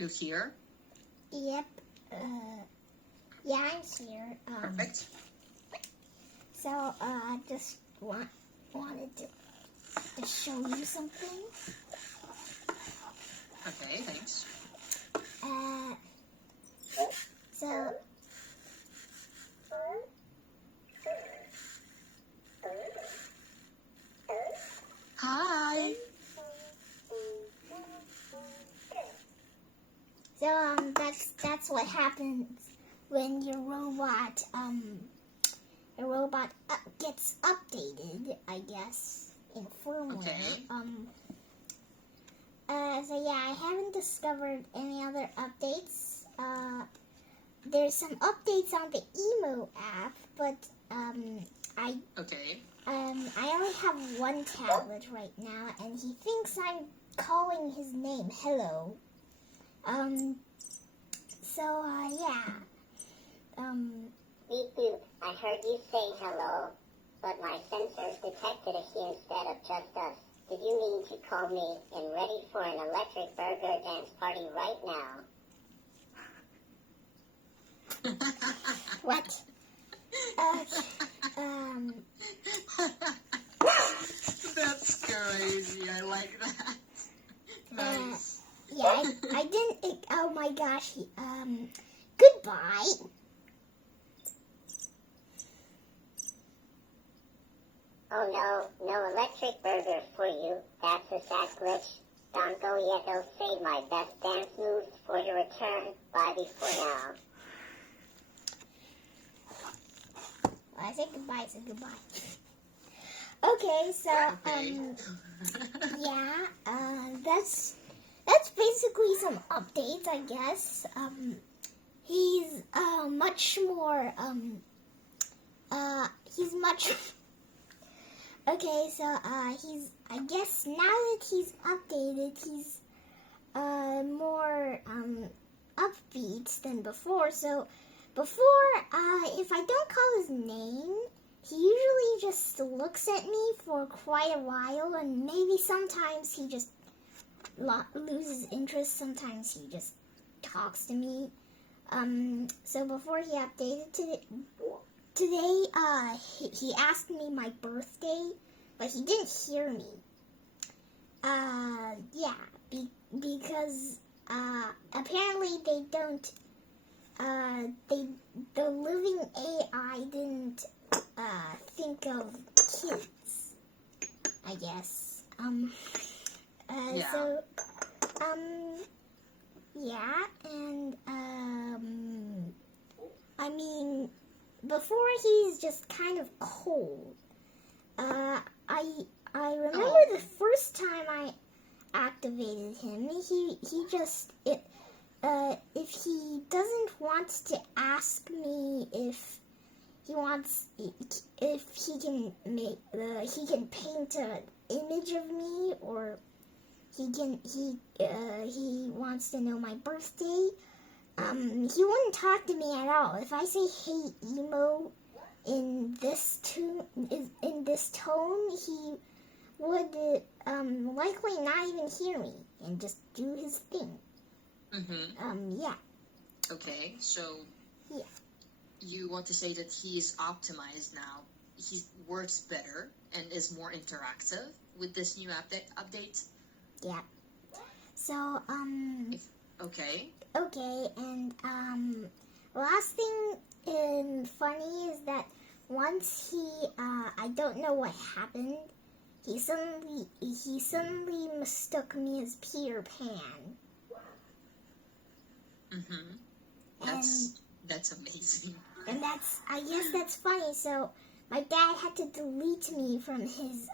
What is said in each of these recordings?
You here? Yep. Yeah, I'm here. Perfect. So, I just wanted to show you something. Okay, thanks. So, Hi. That's what happens when your robot gets updated, I guess, in firmware. Okay. So yeah, I haven't discovered any other updates. There's some updates on the Emo app, but Okay. I only have one tablet right now, and he thinks I'm calling his name Hello. Yeah. Beep boop, I heard you say hello, but my sensors detected a he instead of just us. Did you mean to call me and ready for an electric burger dance party right now? What? That's crazy. I like that. Nice. Yeah, I didn't. Oh my gosh. Goodbye. Oh no electric burger for you. That's a sad glitch. Don't go yet, I'll save my best dance moves for your return. Bye before now. When I say goodbye, I say goodbye. Okay, so that's basically some updates, I guess. He's much more he's much okay. So he's, I guess now that he's updated, he's more upbeat than before. So before, if I don't call his name, he usually just looks at me for quite a while, and maybe sometimes he just loses interest. Sometimes he just talks to me. So before he updated today, he asked me my birthday, but he didn't hear me. Because apparently they don't. The living AI didn't think of kids, I guess. Yeah. So, yeah, and, I mean, before he's just kind of cold. I remember the first time I activated him, he just, if he doesn't want to ask me if he can paint an image of me, or he wants to know my birthday, he wouldn't talk to me at all. If I say "Hey Emo" in this tone, he would likely not even hear me and just do his thing. Yeah. Okay, so Yeah. you want to say that he is optimized now. He works better and is more interactive with this new update. Yeah. So, Okay. okay, and, last thing funny is that once I don't know what happened, he suddenly mistook me as Peter Pan. That's amazing. And I guess that's funny. So my dad had to delete me from his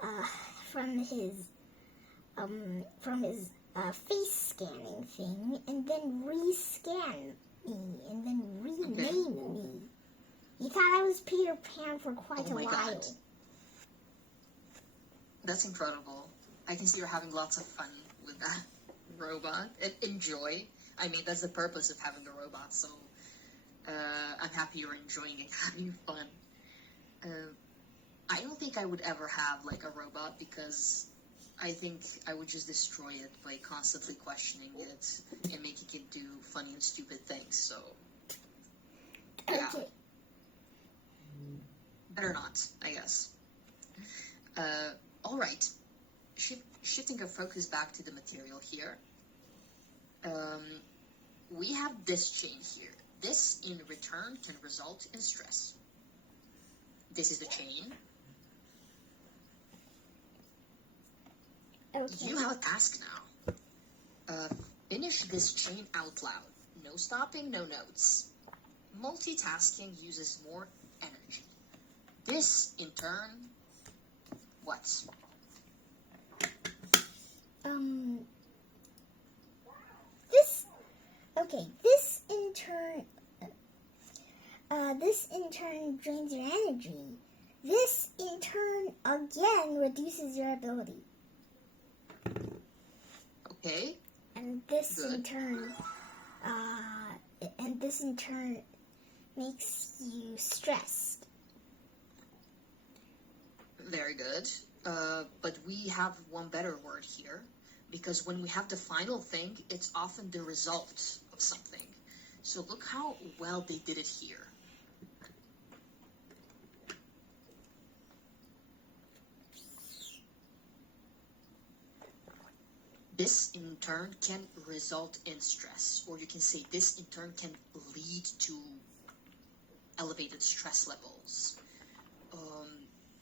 face scanning thing, and then rescan me, and then rename me. He thought I was Peter Pan for quite a while. God. That's incredible. I can see you're having lots of fun with that robot. Enjoy. I mean, that's the purpose of having a robot, so I'm happy you're enjoying it, having fun. I don't think I would ever have, like, a robot, because I think I would just destroy it by constantly questioning it and making it do funny and stupid things, so yeah. Okay. Better not, I guess. All right. Shifting our focus back to the material here. We have this chain here. This, in return, can result in stress. This is the chain. Okay. You have a task now. Finish this chain out loud. No stopping, no notes. Multitasking uses more energy. This, in turn, what? This in turn drains your energy. This in turn again reduces your ability. Okay. And this in Good. turn makes you stressed. Very good. But we have one better word here, because when we have the final thing, it's often the result of something. So look how well they did it here. This in turn can result in stress, or you can say this in turn can lead to elevated stress levels.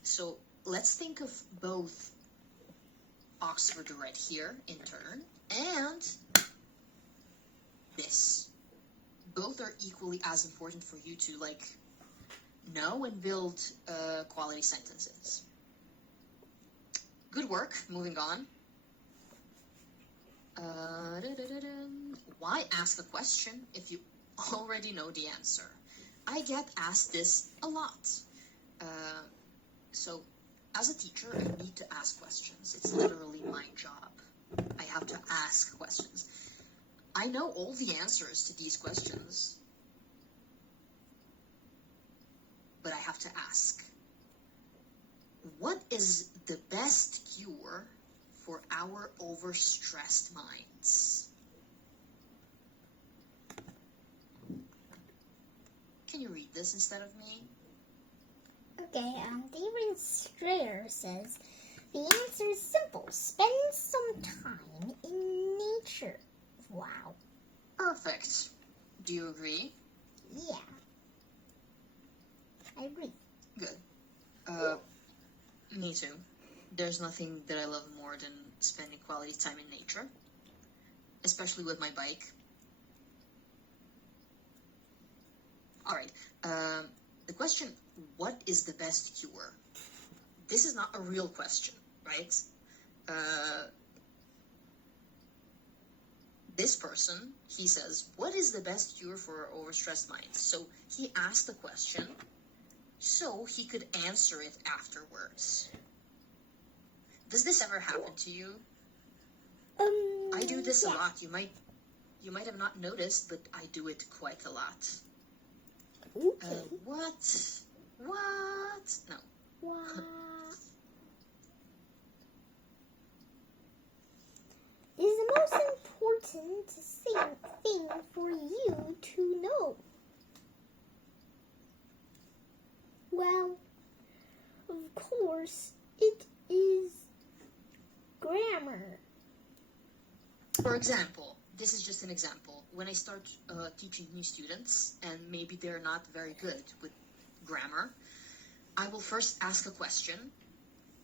So let's think of both Oxford Red here in turn and this. Both are equally as important for you to know and build quality sentences. Good work. Moving on. Why ask a question if you already know the answer? I get asked this a lot. So as a teacher, I need to ask questions. It's literally my job. I have to ask questions. I know all the answers to these questions, but I have to ask. What is the best cure for our overstressed minds? Can you read this instead of me? Okay, David Strayer says, the answer is simple. Spend some time in nature. Wow. Perfect. Do you agree? Yeah. I agree. Good. Me too. There's nothing that I love more than spending quality time in nature, especially with my bike. All right. The question, what is the best cure? This is not a real question, right? This person, he says, what is the best cure for overstressed minds? So he asked the question so he could answer it afterwards. Does this ever happen to you? I do this a lot. You might have not noticed, but I do it quite a lot. Okay. What? No. What is the most important thing for you to know? Well, of course, it is grammar. For example, this is just an example. When I start teaching new students, and maybe they're not very good with grammar, I will first ask a question,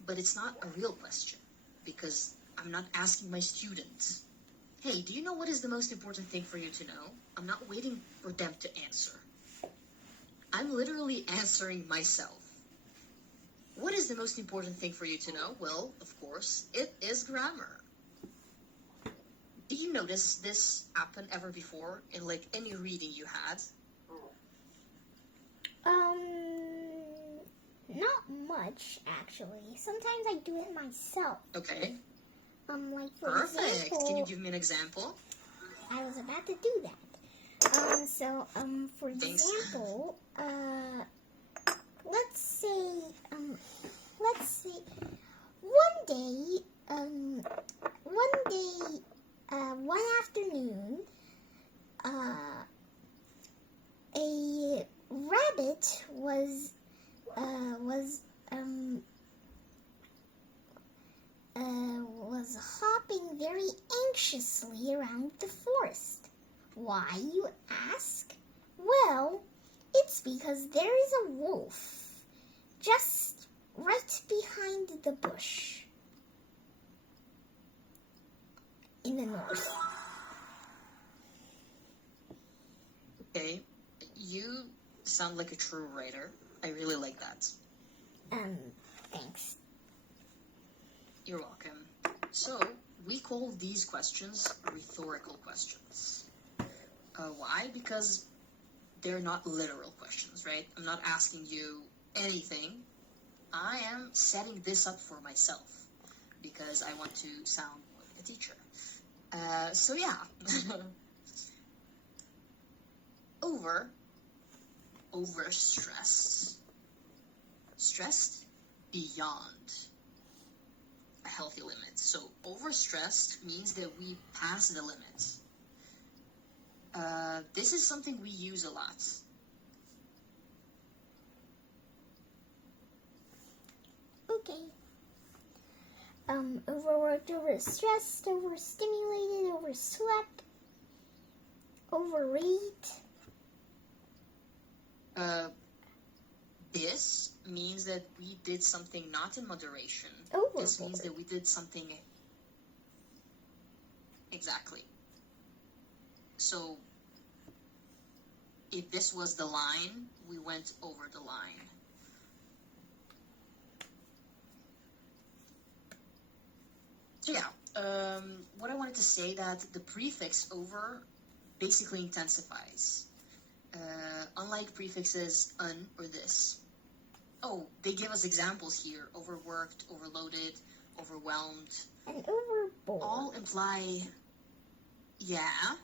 but it's not a real question, because I'm not asking my students, hey, do you know what is the most important thing for you to know? I'm not waiting for them to answer. I'm literally answering myself. What is the most important thing for you to know? Well, of course, it is grammar. Did you notice this happen ever before in any reading you had? Not much actually. Sometimes I do it myself. Okay. Like for Perfect. example, Can you give me an example? I was about to do that. For Thanks. example, let's say one afternoon, robot was hopping very anxiously around the forest. Why, you ask? Well, it's because there is a wolf just right behind the bush in the north. Okay, you sound like a true writer. I really like that. Thanks. You're welcome. So, we call these questions rhetorical questions. Why? Because they're not literal questions, right? I'm not asking you anything. I am setting this up for myself because I want to sound like a teacher. So yeah. Overstressed. Stressed beyond a healthy limit. So overstressed means that we pass the limit. This is something we use a lot. Okay. Overworked, overstressed, overstimulated, overslept, overeat. This means that we did something not in moderation. Overboard. This means that we did something exactly. So if this was the line, we went over the line. So yeah, what I wanted to say that the prefix over basically intensifies. Unlike prefixes un or this. Oh, they give us examples here. Overworked, overloaded, overwhelmed. And overboard. All imply, yeah.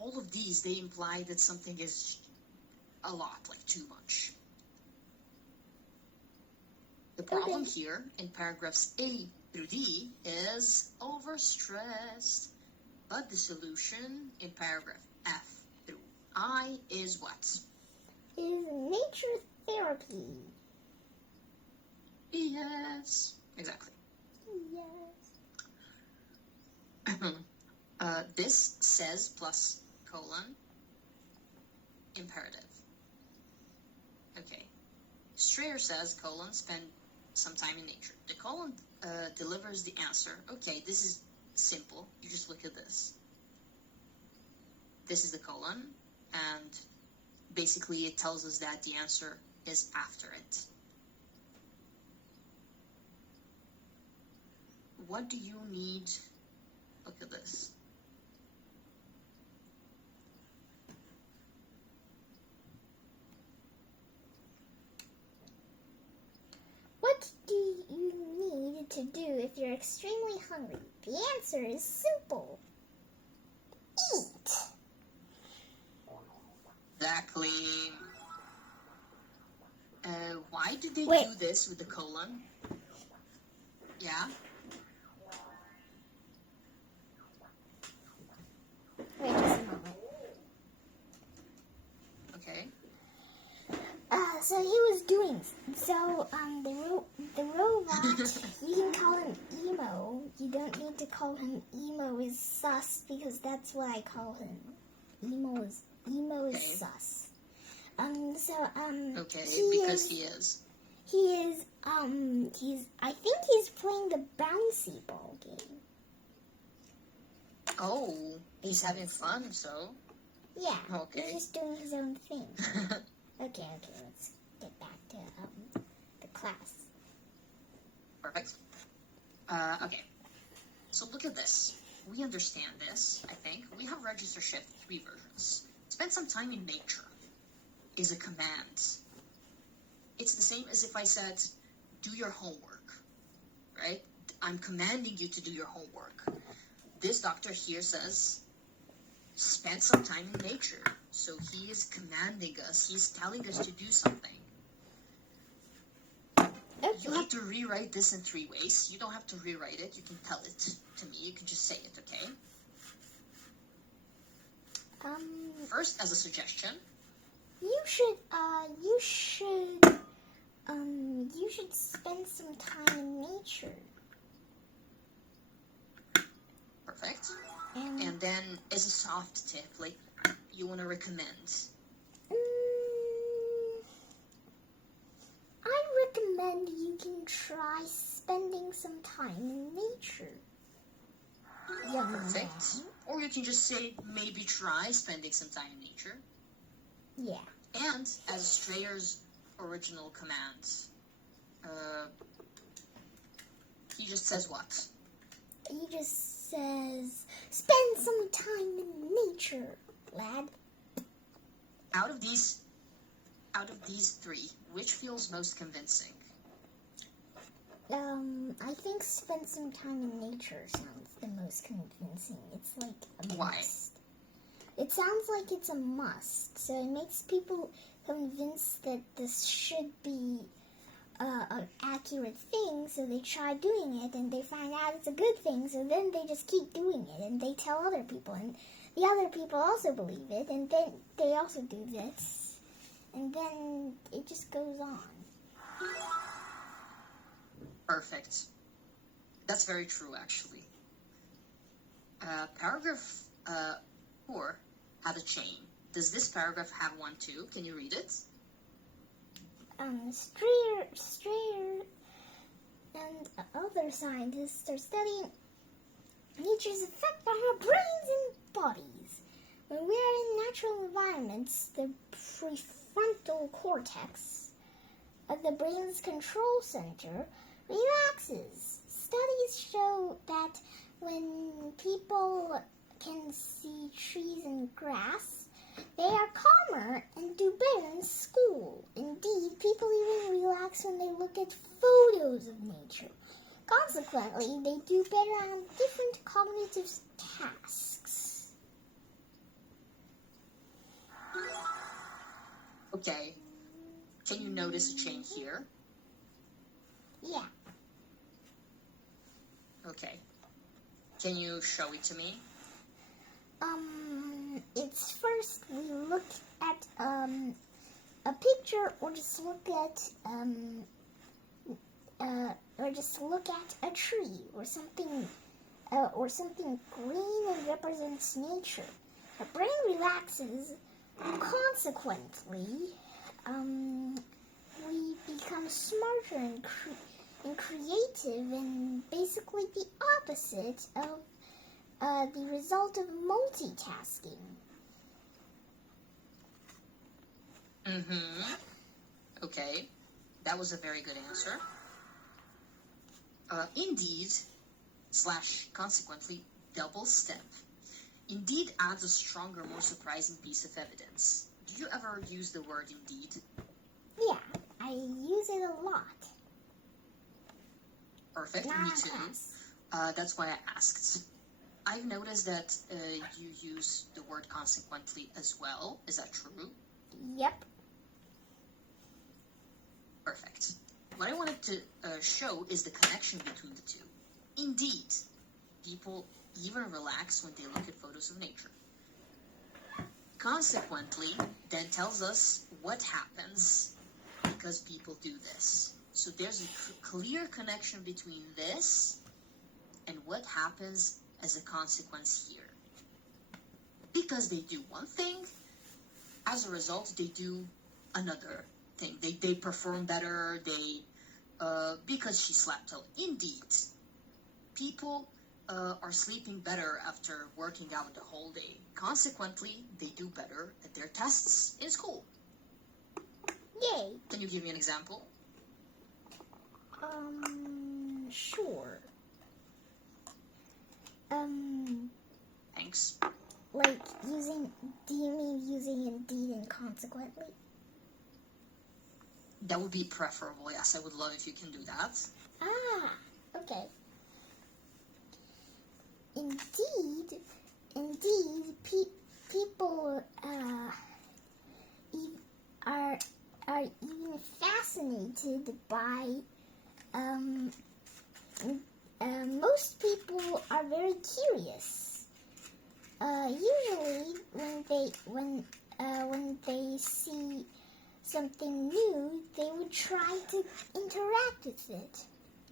All of these, they imply that something is a lot, like too much. The problem here in paragraphs A through D is overstressed. But the solution in paragraph F through I is what? Is nature therapy. Yes. Exactly. Yes. This says plus colon imperative. Okay. Strayer says colon spend some time in nature. The colon delivers the answer. Okay, this is simple. You just look at this. This is the colon, and basically it tells us that the answer is after it. What do you need? Look at this. What do you need to do if you're extremely hungry? The answer is simple. Eat. Exactly. Why did they Wait. do this with the colon? Yeah? Wait just a moment. Okay. So he was doing. The robot. You can call him Emo. You don't need to call him Emo is sus because that's what I call him. Emo is Okay. sus. Okay, he because is, he is. I think he's playing the bouncy ball game. Oh, he's having fun, so. Yeah. Okay. He's just doing his own thing. Okay, let's get back to the class. Perfect. Okay. So look at this. We understand this, I think. We have register shift 3 versions. Spend some time in nature is a command. It's the same as if I said, do your homework, right? I'm commanding you to do your homework. This doctor here says, spend some time in nature. So he is commanding us. He's telling us to do something. Okay. You have to rewrite this in 3 ways. You don't have to rewrite it. You can tell it to me. You can just say it, okay? First, as a suggestion, you should spend some time in nature. perfect. And And then, as a soft tip, like, you want to recommend. I recommend you can try spending some time in nature. Young Perfect. man. Or you can just say, maybe try spending some time in nature. Yeah. And as Strayer's original command, he just says what? He just says, spend some time in nature, lad. Out of these three, which feels most convincing? I think spend some time in nature sounds the most convincing. It's like a Why? must. It sounds like it's a must, so it makes people convinced that this should be an accurate thing, so they try doing it, and they find out it's a good thing, so then they just keep doing it, and they tell other people, and the other people also believe it, and then they also do this, and then it just goes on. Perfect. That's very true, actually. Paragraph 4 had a chain. Does this paragraph have one too? Can you read it? Strayer and other scientists are studying nature's effect on our brains and bodies. When we are in natural environments, the prefrontal cortex of the brain's control center relaxes. Studies show that when people can see trees and grass, they are calmer and do better in school. Indeed, people even relax when they look at photos of nature. Consequently, they do better on different cognitive tasks. Okay. Can you notice a chain here? Yeah. Okay. Can you show it to me? It's first we look at a picture, or just look at a tree or something green and represents nature. The brain relaxes. Consequently, we become smarter and creative, and basically the opposite of the result of multitasking. Mm-hmm. Okay. That was a very good answer. Indeed, / consequently, double step. Indeed adds a stronger, more surprising piece of evidence. Do you ever use the word indeed? Yeah, I use it a lot. Perfect, me Not too. as. That's why I asked. I've noticed that you use the word consequently as well. Is that true? Yep. Perfect. What I wanted to show is the connection between the two. Indeed, people even relax when they look at photos of nature. Consequently, then tells us what happens because people do this. So there's a clear connection between this and what happens as a consequence here. Because they do one thing, as a result, they do another thing. They perform better. Because she slept well. Indeed, people are sleeping better after working out the whole day. Consequently, they do better at their tests in school. Yay. Can you give me an example? Sure. Thanks. Like do you mean using indeed and consequently? That would be preferable. Yes, I would love if you can do that. Ah, okay. Indeed, people are even fascinated by most people are very curious. Usually when they see something new, they would try to interact with it.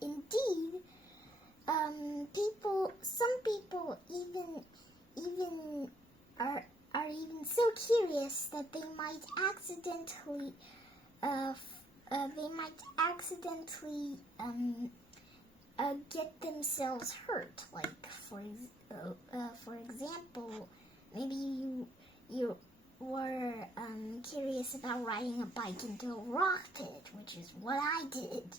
Indeed, some people even are even so curious that they might accidentally get themselves hurt. Like for example, maybe you were curious about riding a bike into a rock pit, which is what I did.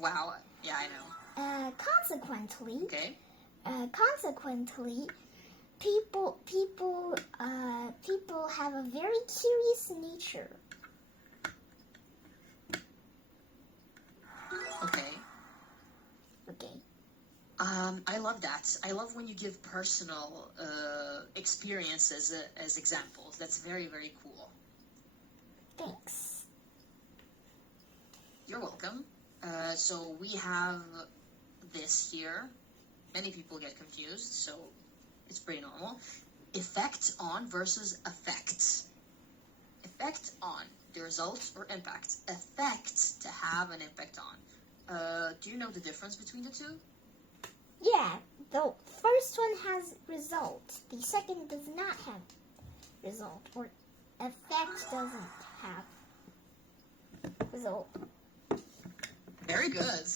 Wow. Yeah, I know. Consequently, Okay. people have a very curious nature. Okay. Okay. I love that. I love when you give personal experiences as examples. That's very, very cool. Thanks. You're welcome. So we have this here. Many people get confused, so it's pretty normal. Effect on versus effect. Effect on, the result or impact. Effect, to have an impact on. Do you know the difference between the two? Yeah, the first one has result. The second does not have result, or effect doesn't have result. Very good.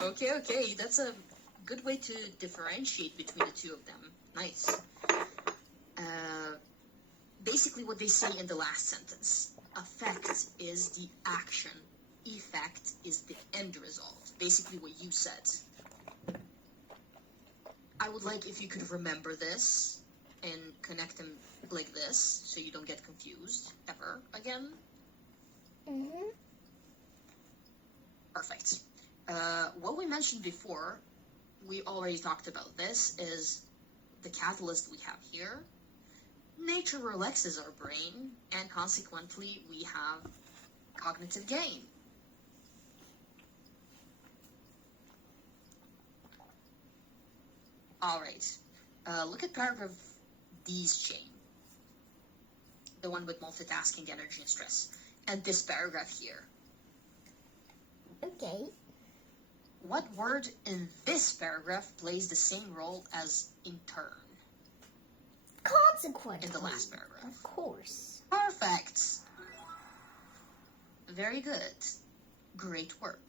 Okay. That's a good way to differentiate between the two of them. Nice. Basically what they say in the last sentence. Effect is the action. Effect is the end result. Basically what you said. I would like if you could remember this and connect them like this so you don't get confused ever again. Mm-hmm. Perfect. What we mentioned before, we already talked about this, is the catalyst we have here. Nature relaxes our brain, and consequently, we have cognitive gain. All right. Look at paragraph D's chain. The one with multitasking, energy, and stress. And this paragraph here. Okay. What word in this paragraph plays the same role as in turn? Consequently. In the last paragraph. Of course. Perfect. Very good. Great work.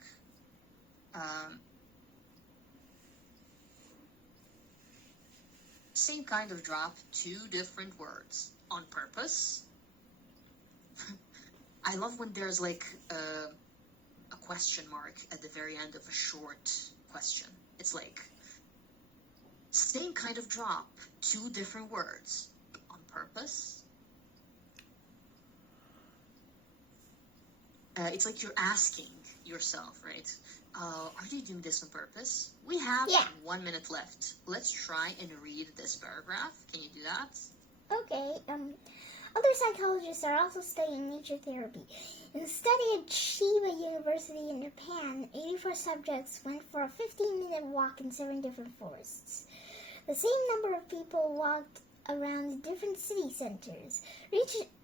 Same kind of drop, two different words. On purpose. I love when there's like a question mark at the very end of a short question. It's like, same kind of drop, two different words. On purpose. It's like you're asking yourself, right? Are you doing this on purpose? We have 1 minute left. Let's try and read this paragraph. Can you do that? Okay. Other psychologists are also studying nature therapy. In a study at Chiba University in Japan, 84 subjects went for a 15-minute walk in 7 different forests. The same number of people walked around different city centers.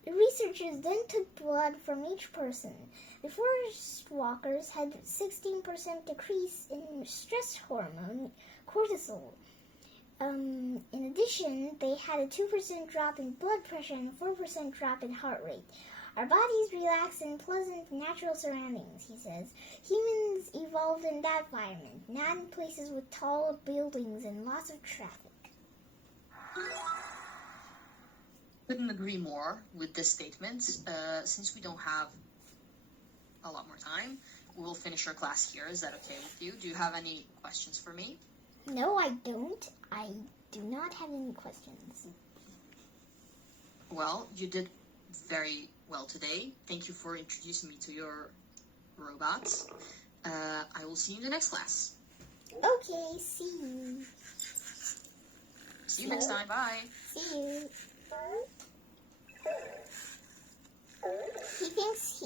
Researchers then took blood from each person. The forest walkers had 16% decrease in stress hormone, cortisol. In addition, they had a 2% drop in blood pressure and a 4% drop in heart rate. Our bodies relax in pleasant, natural surroundings, he says. Humans evolved in that environment, not in places with tall buildings and lots of traffic. Couldn't agree more with this statement. Since we don't have a lot more time, we'll finish our class here. Is that okay with you? Do you have any questions for me? No, I don't. I do not have any questions. Well, you did very well today. Thank you for introducing me to your robots. I will see you in the next class. Okay, see you. See you next time. Bye. See you. He thinks